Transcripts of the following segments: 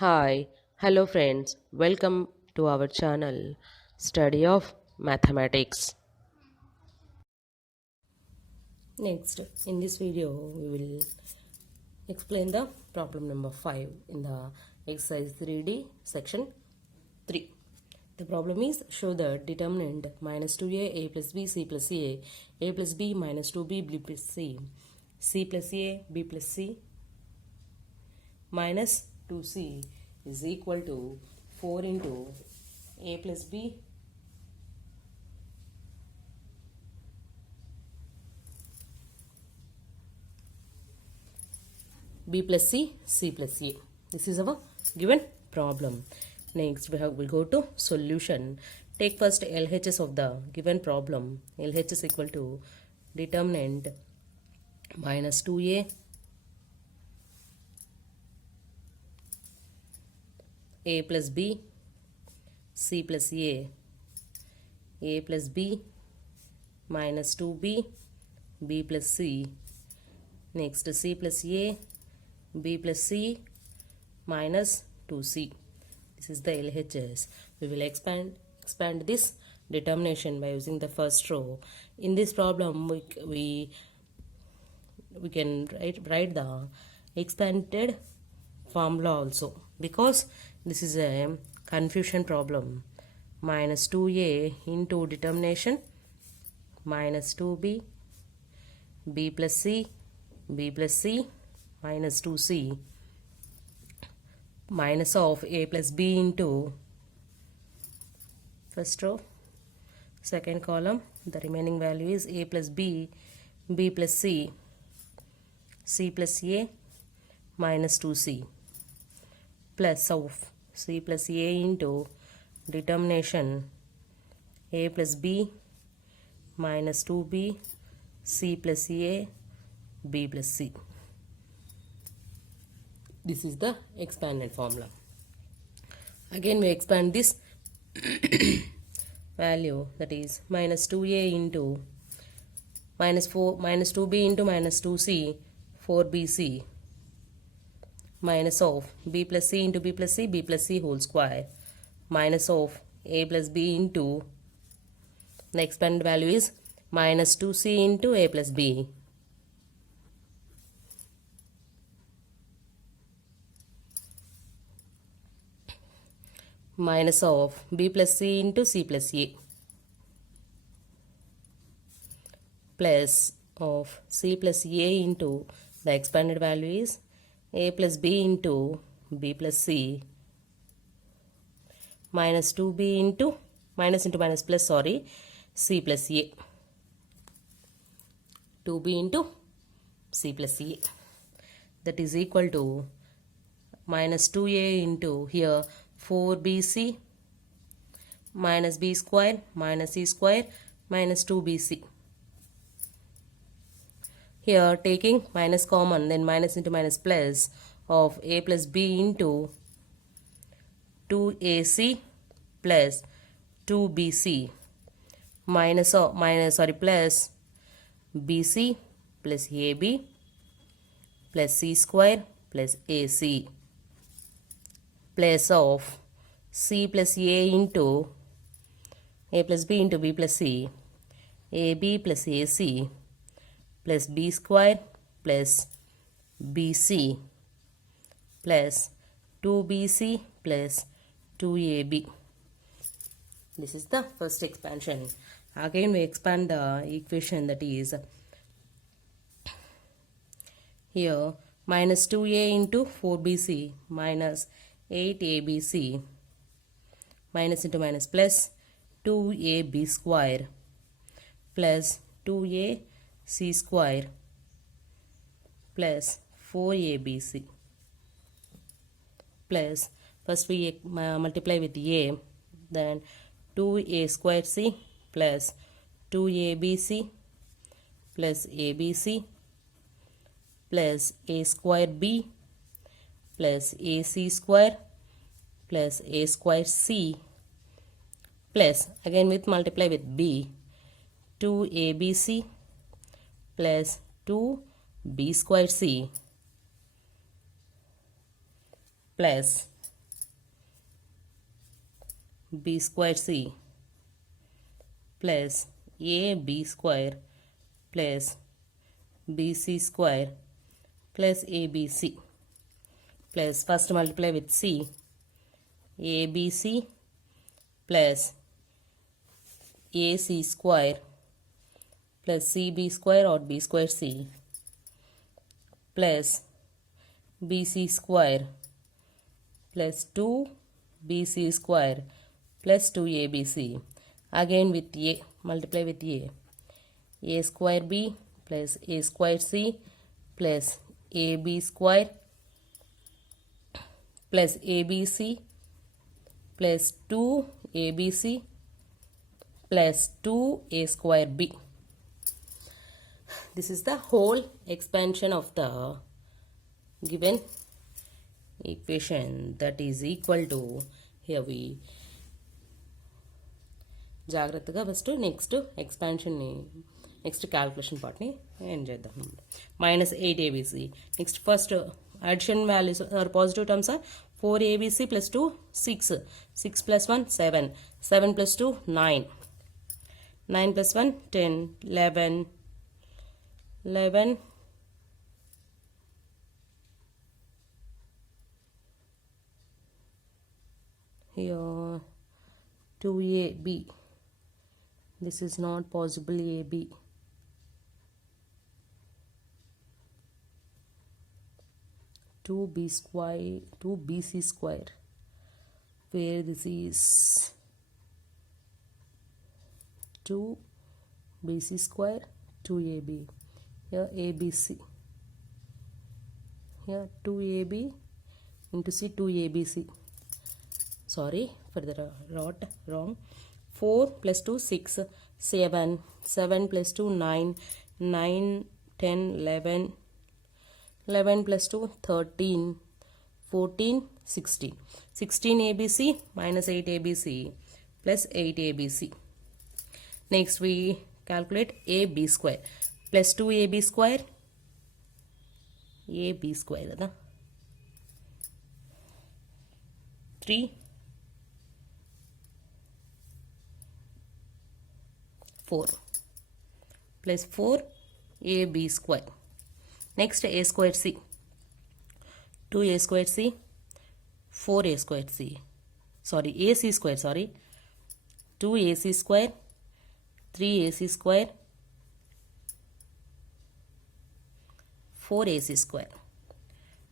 Hi, hello friends, welcome to our channel Study of Mathematics. Next, in this video, we will explain the problem number 5 in the exercise 3D section 3. The problem is show the determinant minus 2a, a plus b, c plus a plus b minus 2b, b plus c plus a, b plus c minus 2c is equal to 4 into a plus b b plus c plus a. This is our given problem. Next we'll go to solution. Take first LHS of the given problem. LHS equal to determinant minus 2a, a plus b, c plus a plus b minus 2b, b plus c. Next c plus a, b plus c minus 2c. This is the LHS. We will expand this determination by using the first row. In this problem, we can write the expanded formula also, because this is a confusion problem. Minus 2a into determination minus 2b, b plus c minus 2c minus of a plus b into first row, second column, the remaining value is a plus b, b plus c plus a minus 2c plus of c plus a into determination a plus b minus 2b, c plus a, b plus c. This is the expanded formula. Again we expand this value, that is minus 2a into minus 2b into minus 2c, 4bc minus of b plus c into b plus c whole square minus of a plus b into the expanded value is minus 2c into a plus b minus of b plus c into c plus a plus of c plus a into the expanded value is a plus b into b plus c minus 2b into minus plus sorry, c plus a, 2b into c plus a, that is equal to minus 2a into here 4bc minus b square minus c square minus 2bc. Here taking minus common, then minus into minus plus of a plus b into 2ac plus 2bc minus plus bc plus ab plus c square plus ac plus of c plus a into a plus b into b plus c, ab plus ac plus b square plus bc plus 2bc plus 2ab. This is the first expansion. Again we expand the equation, that is here minus 2a into 4bc minus 8abc minus into minus plus 2ab square plus 2ac square plus 4abc plus first we multiply with a, then 2a square c plus 2abc plus abc plus a square b plus ac square plus a square c plus again with multiply with b, 2abc plus 2b square c plus b square c plus ab square plus bc square plus abc plus first multiply with c, abc plus ac square plus cb square or b square c plus bc square plus 2bc square plus 2abc. Again with a, multiply with a square b plus a square c plus ab square plus abc plus 2abc plus 2a square b. This is the whole expansion of the given equation, that is equal to, here we జాగ్రత్తగా first next ఎక్స్పాన్షన్ని next calculation పార్ట్ని ఏం చేద్దాం. -8abc. Next first addition values are positive terms are 4abc plus 2 6, 6 plus 1 7, 7 plus 2 9, 9 plus 1 10, 11, 11 here 2ab. This is not possible ab. 2b square, 2bc square, where this is 2bc square, 2ab. Here abc, here 2ab into c, 2abc. Sorry for the wrong. 4 plus 2 6, 7, 7 plus 2 9, 9 10 11, 11 plus 2 13, 14 16, 16 abc minus 8 abc plus 8 abc. Next we calculate ab square plus 2ab square, ab square 3 4 plus 4 ab square. Next a square c, 2a square c, 4a square c, sorry ac square, sorry 2ac square, 3ac square, 4ac square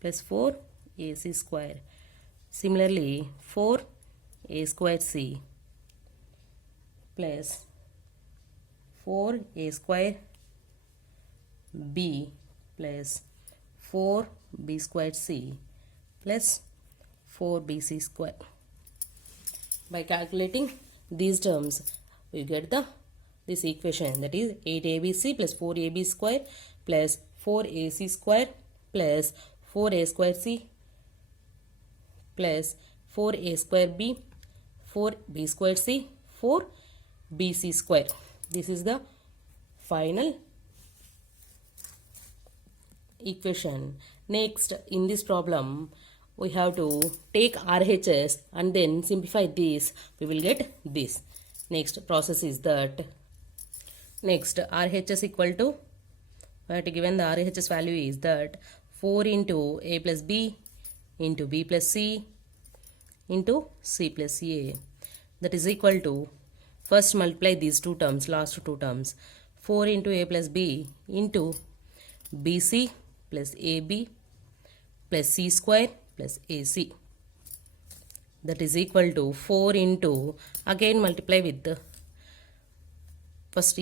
plus 4ac square. Similarly 4a square c plus 4a square b plus 4b square c plus 4bc square. By calculating these terms, we get this equation, that is 8abc plus 4ab square plus 4ac square plus 4a square c plus 4a square b, 4b square c, 4bc square. This is the final equation. Next, in this problem, we have to take RHS and then simplify this. We will get this. Next process is that, next RHS equal to, we have to given the RHS value is that 4 into a plus b into b plus c into c plus a. That is equal to, first multiply these two terms, last two terms, 4 into a plus b into bc plus ab plus c square plus ac. That is equal to 4 into, again multiply with the first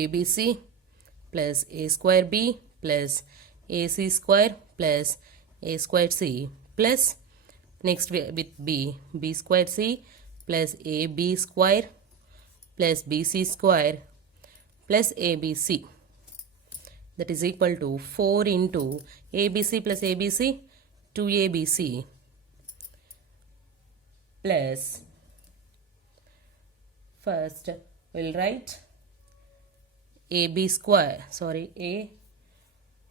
abc plus a square b plus ac square plus a square c plus, next with b square c plus ab square plus bc square plus abc. That is equal to 4 into abc plus abc, 2abc plus, first we'll write ab square, sorry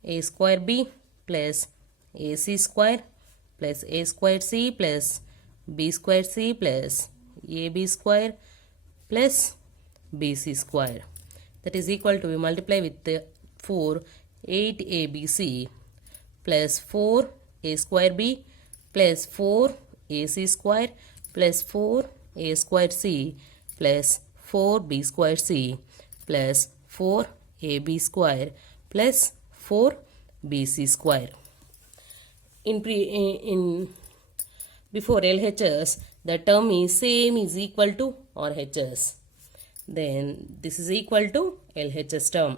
a square b plus ac square plus a square c plus b square c plus ab square plus bc square. That is equal to, we multiply with the 4, 8abc plus 4a square b plus 4ac square plus 4a square c plus 4b square c plus 4ab square plus 4bc square. In before LHS, the term is same is equal to RHS. Then this is equal to LHS term.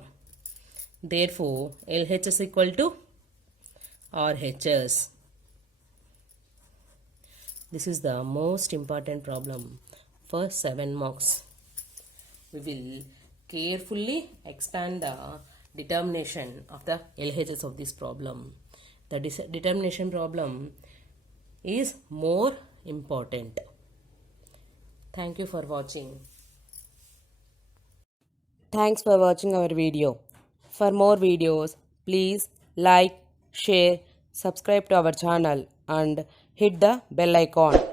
Therefore, LHS equal to RHS. This is the most important problem for 7 marks. We will carefully expand the determination of the LHS of this problem. The determination problem is more important. Thank you for watching. Thanks for watching our video. For more videos, please like, share, subscribe to our channel and hit the bell icon.